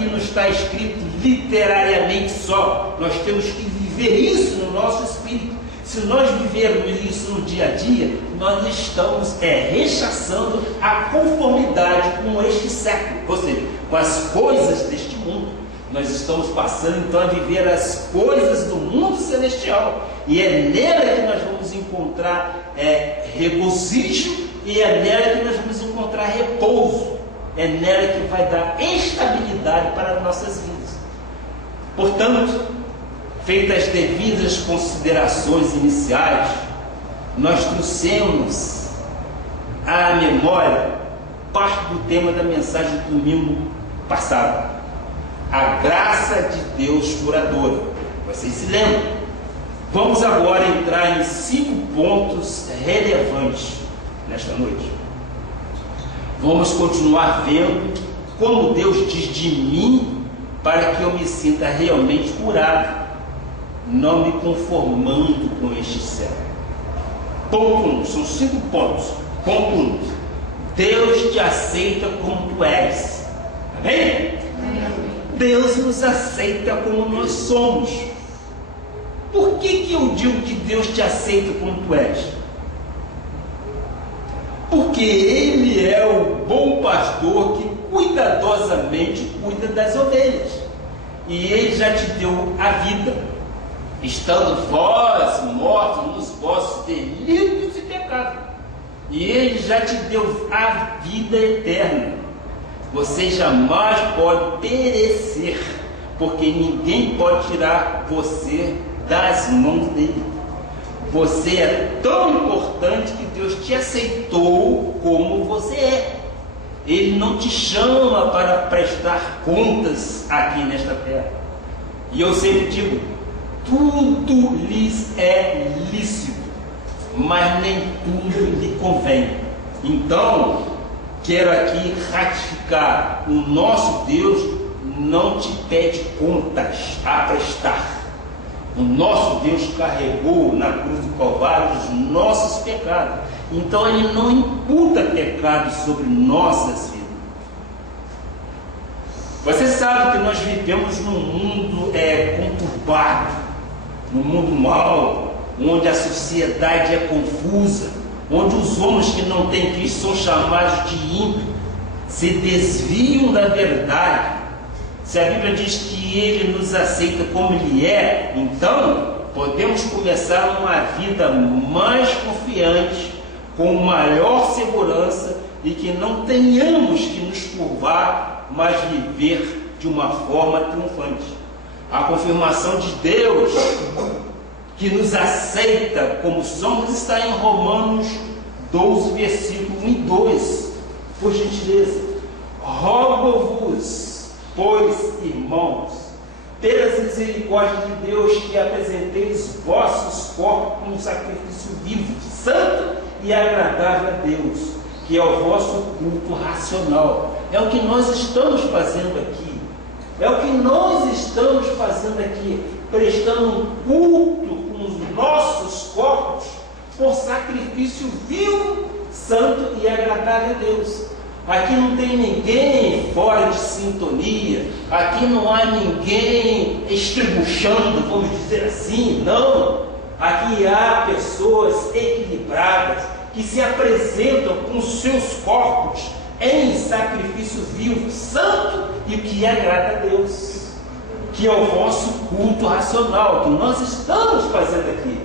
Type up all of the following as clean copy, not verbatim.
aqui não está escrito literariamente só, nós temos que viver isso no nosso espírito. Se nós vivermos isso no dia a dia, nós estamos rechaçando a conformidade com este século, ou seja, com as coisas deste mundo. Nós estamos passando então a viver as coisas do mundo celestial, e é nela que nós vamos encontrar regozijo, e é nela que nós vamos encontrar repouso, é nela que vai dar estabilidade para as nossas vidas. Portanto, feitas as devidas considerações iniciais, nós trouxemos à memória parte do tema da mensagem do domingo passado: a graça de Deus curadora. Vocês se lembram? Vamos agora entrar em 5 pontos relevantes nesta noite. Vamos continuar vendo como Deus diz de mim para que eu me sinta realmente curado, não me conformando com este século. Ponto 1, são 5 pontos. Ponto 1, Deus te aceita como tu és. Amém? Deus nos aceita como nós somos. Por que eu digo que Deus te aceita como tu és? Porque Ele é o bom pastor que cuidadosamente cuida das ovelhas. E Ele já te deu a vida, estando vós mortos nos vossos delitos e pecados. E Ele já te deu a vida eterna. Você jamais pode perecer, porque ninguém pode tirar você das mãos dele. Você é tão importante que Deus te aceitou como você é. Ele não te chama para prestar contas aqui nesta terra. E eu sempre digo, tudo lhes é lícito, mas nem tudo lhe convém. Então, quero aqui ratificar: o nosso Deus não te pede contas a prestar. O nosso Deus carregou na cruz do Calvário os nossos pecados. Então Ele não imputa pecados sobre nossas vidas. Você sabe que nós vivemos num mundo conturbado, num mundo mau, onde a sociedade é confusa, onde os homens que não têm Cristo são chamados de ímpios, se desviam da verdade. Se a Bíblia diz que Ele nos aceita como Ele é, então podemos começar uma vida mais confiante, com maior segurança, e que não tenhamos que nos curvar, mas viver de uma forma triunfante. A confirmação de Deus que nos aceita como somos está em Romanos 12, versículo 1 e 2. Por gentileza, rogo-vos, pois, irmãos, pelas misericórdias de Deus, que apresenteis vossos corpos como sacrifício vivo, santo e agradável a Deus, que é o vosso culto racional. É o que nós estamos fazendo aqui. É o que nós estamos fazendo aqui, prestando um culto com os nossos corpos por sacrifício vivo, santo e agradável a Deus. Aqui não tem ninguém fora de sintonia, aqui não há ninguém estribuchando, vamos dizer assim, não. Aqui há pessoas equilibradas que se apresentam com seus corpos em sacrifício vivo, santo e que agrada a Deus, que é o vosso culto racional, que nós estamos fazendo aqui.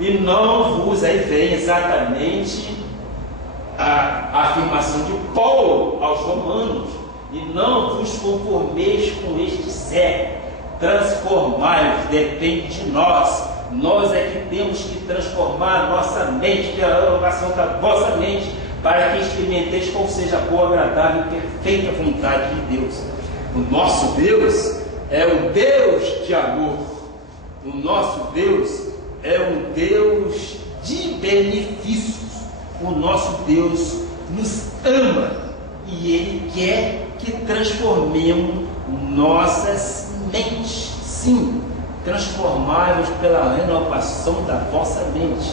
E não vos, aí vem exatamente a afirmação de Paulo aos Romanos: e não vos conformeis com este século, transformai-vos. Depende de nós. Nós é que temos que transformar a nossa mente pela renovação da vossa mente, para que experimenteis qual seja a boa, agradável e perfeita vontade de Deus. O nosso Deus é um Deus de amor. O nosso Deus é um Deus de benefícios. O nosso Deus nos ama e Ele quer que transformemos nossas mentes. Sim, transformai-vos pela renovação da vossa mente.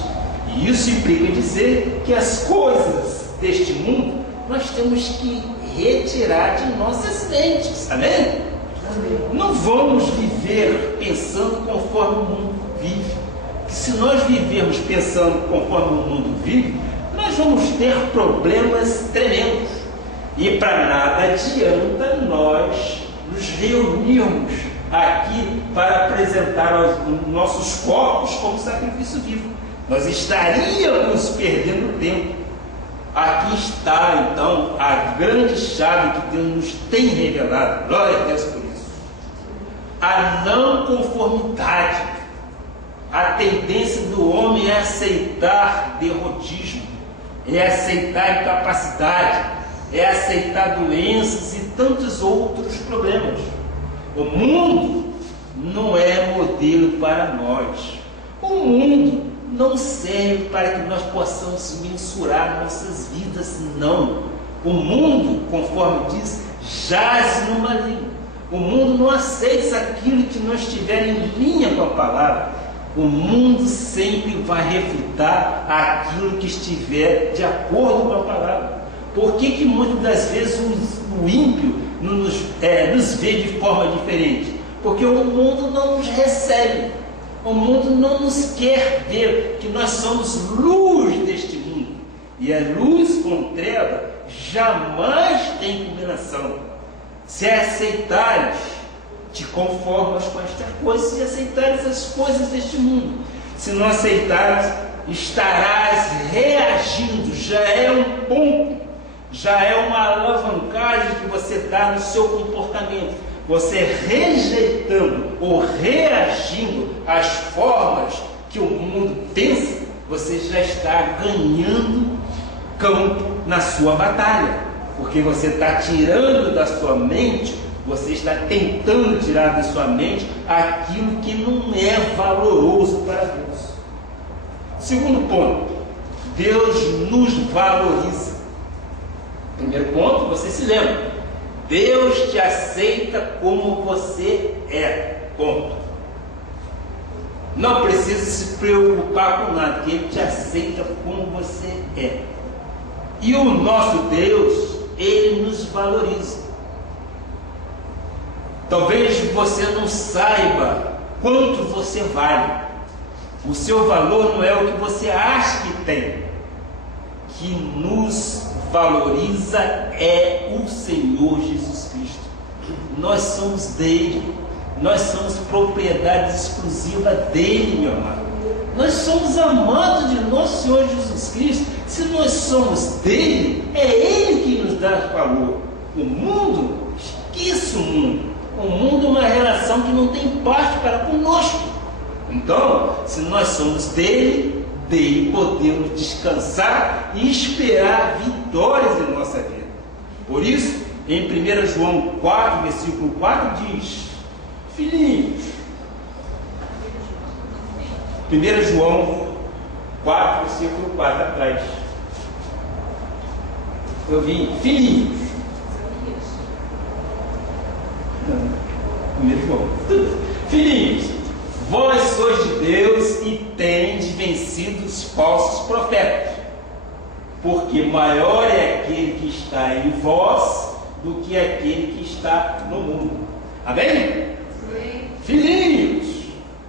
E isso implica dizer que as coisas deste mundo nós temos que retirar de nossas mentes. Amém? vamos viver pensando conforme o mundo vive. Que se nós vivermos pensando conforme o mundo vive, nós vamos ter problemas tremendos. E para nada adianta nós nos reunirmos aqui para apresentar os nossos corpos como sacrifício vivo. Nós estaríamos perdendo tempo. Aqui está, então, a grande chave que Deus nos tem revelado. Glória a Deus por isso. A não conformidade. A tendência do homem é aceitar derrotismo, é aceitar incapacidade, é aceitar doenças e tantos outros problemas. O mundo não é modelo para nós. O mundo não serve para que nós possamos mensurar nossas vidas, não. O mundo, conforme diz, jaz no maligno. O mundo não aceita aquilo que não estiver em linha com a palavra. O mundo sempre vai refutar aquilo que estiver de acordo com a palavra. Por que muitas das vezes o ímpio nos vê de forma diferente? Porque o mundo não nos recebe. O mundo não nos quer ver que nós somos luz deste mundo. E a luz com treva jamais tem combinação. Se aceitares, te conformas com estas coisas. Se aceitares as coisas deste mundo. Se não aceitares, estarás reagindo. Já é um ponto, já é uma alavancagem que você dá no seu comportamento. Você rejeitando ou reagindo às formas que o mundo pensa, você já está ganhando campo na sua batalha. Porque você está tirando da sua mente, você está tentando tirar da sua mente aquilo que não é valoroso para Deus. Segundo ponto, Deus nos valoriza. Primeiro ponto, você se lembra. Deus te aceita como você é. Ponto. Não precisa se preocupar com nada, que Ele te aceita como você é. E o nosso Deus, Ele nos valoriza. Talvez você não saiba quanto você vale. O seu valor não é o que você acha que tem. Que nos valoriza é o Senhor Jesus Cristo. Nós somos dele. Nós somos propriedade exclusiva dele, meu amado. Nós somos amados de nosso Senhor Jesus Cristo. Se nós somos dele, é ele que nos dá valor. O mundo, esqueça o mundo. O mundo é uma relação que não tem parte para conosco. Então, se nós somos dele podemos descansar e esperar vitórias em nossa vida. Por isso, em 1 João 4, versículo 4 diz: filhinhos, 1 João 4, versículo 4 atrás, eu vi filhinhos. 1 João, filhinhos, vós sois de Deus e tendes vencido os falsos profetas, porque maior é aquele que está em vós do que aquele que está no mundo. Amém? Sim. Filhinhos,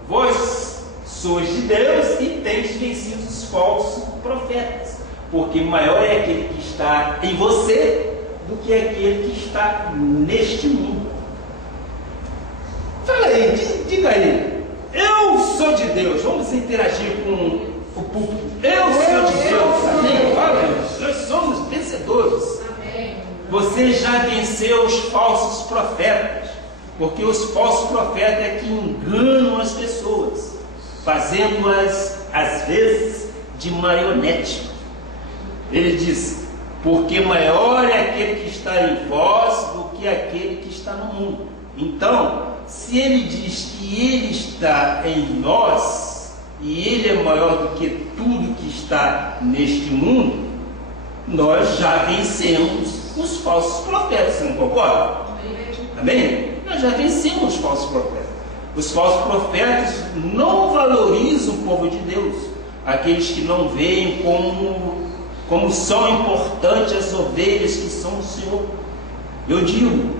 vós sois de Deus e tendes vencido os falsos profetas, porque maior é aquele que está em você do que aquele que está neste mundo. Fala aí, diga aí. Eu sou de Deus. Vamos interagir com o público. Eu sou de Deus. Amém? Fala, nós somos vencedores. Amém. Você já venceu os falsos profetas. Porque os falsos profetas é que enganam as pessoas, fazendo-as, às vezes, de marionete. Ele diz: porque maior é aquele que está em vós do que aquele que está no mundo. Então, se ele diz que ele está em nós e ele é maior do que tudo que está neste mundo, nós já vencemos os falsos profetas. Você não concorda? Amém? Nós já vencemos os falsos profetas. Os falsos profetas não valorizam o povo de Deus, aqueles que não veem como são importantes as ovelhas que são do Senhor. Eu digo,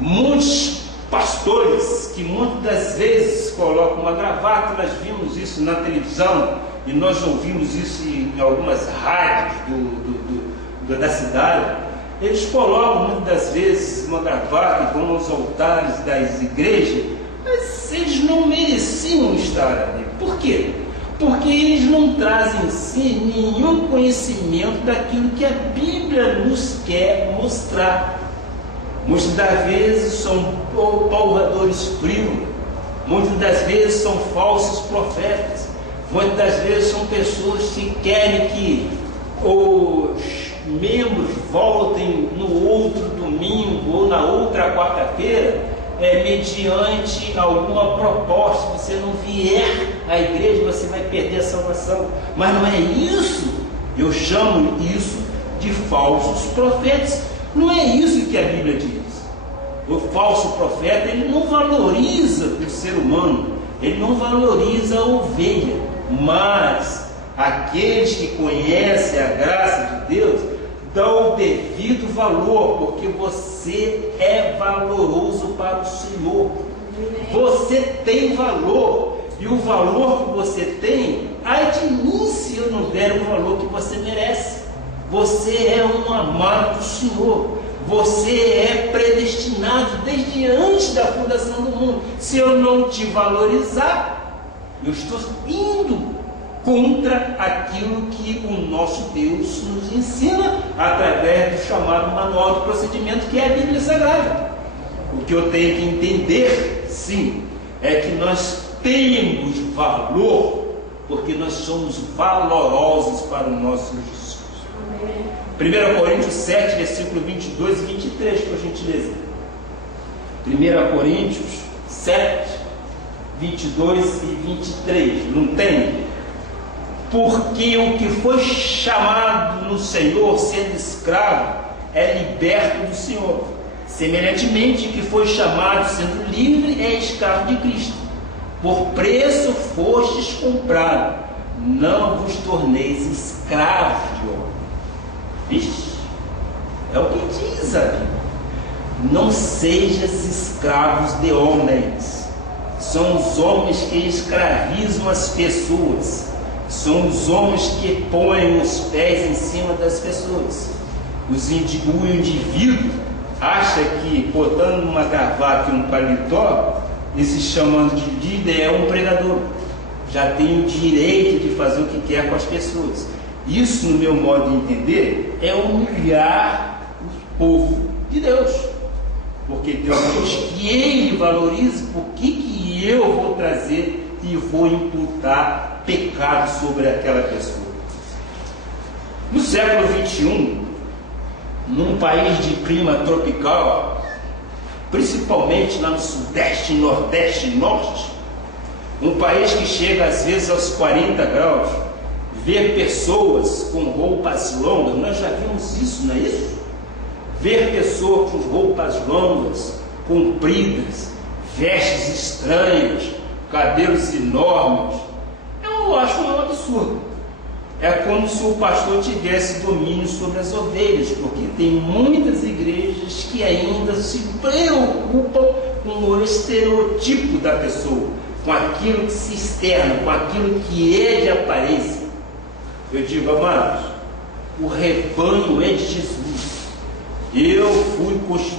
muitos pastores que muitas das vezes colocam uma gravata, nós vimos isso na televisão e nós ouvimos isso em algumas rádios da cidade. Eles colocam muitas das vezes uma gravata e vão aos altares das igrejas, mas eles não mereciam estar ali. Por quê? Porque eles não trazem em si nenhum conhecimento daquilo que a Bíblia nos quer mostrar. Muitas das vezes são palvadores frios, muitas das vezes são falsos profetas, muitas das vezes são pessoas que querem que os membros voltem no outro domingo ou na outra quarta-feira, mediante alguma proposta. Se você não vier à igreja, você vai perder a salvação. Mas não é isso. Eu chamo isso de falsos profetas. Não é isso que a Bíblia diz. O falso profeta, ele não valoriza o ser humano, ele não valoriza a ovelha, mas aqueles que conhecem a graça de Deus dão o devido valor, porque você é valoroso para o Senhor. Você tem valor, e o valor que você tem, ai de mim se eu não der o valor que você merece. Você é um amado do Senhor, você é predestinado desde antes da fundação do mundo. Se eu não te valorizar, eu estou indo contra aquilo que o nosso Deus nos ensina através do chamado manual de procedimento, que é a Bíblia Sagrada. O que eu tenho que entender, sim, é que nós temos valor, porque nós somos valorosos para o nosso Jesus. 1 Coríntios 7, versículo 22 e 23, por gentileza. 1 Coríntios 7, 22 e 23. Não tem? Porque o que foi chamado no Senhor, sendo escravo, é liberto do Senhor. Semelhantemente, o que foi chamado, sendo livre, é escravo de Cristo. Por preço fostes comprados, não vos torneis escravos de homem. Vixe, é o que diz a Bíblia. Não sejas escravos de homens. São os homens que escravizam as pessoas. São os homens que põem os pés em cima das pessoas. O indivíduo acha que botando uma gravata e um paletó e se chamando de líder é um pregador. Já tem o direito de fazer o que quer com as pessoas. Isso, no meu modo de entender, é humilhar o povo de Deus. Porque Deus diz que Ele valoriza, por que eu vou trazer e vou imputar pecado sobre aquela pessoa? No século 21, num país de clima tropical, principalmente lá no Sudeste, Nordeste e Norte, um país que chega às vezes aos 40 graus, ver pessoas com roupas longas, nós já vimos isso, não é isso? Ver pessoas com roupas longas, compridas, vestes estranhas, cabelos enormes, eu acho um absurdo. É como se o pastor tivesse domínio sobre as ovelhas, porque tem muitas igrejas que ainda se preocupam com o estereotipo da pessoa, com aquilo que se externa, com aquilo que é de aparência. Eu digo, amados, o rebanho é de Jesus. Eu fui constituído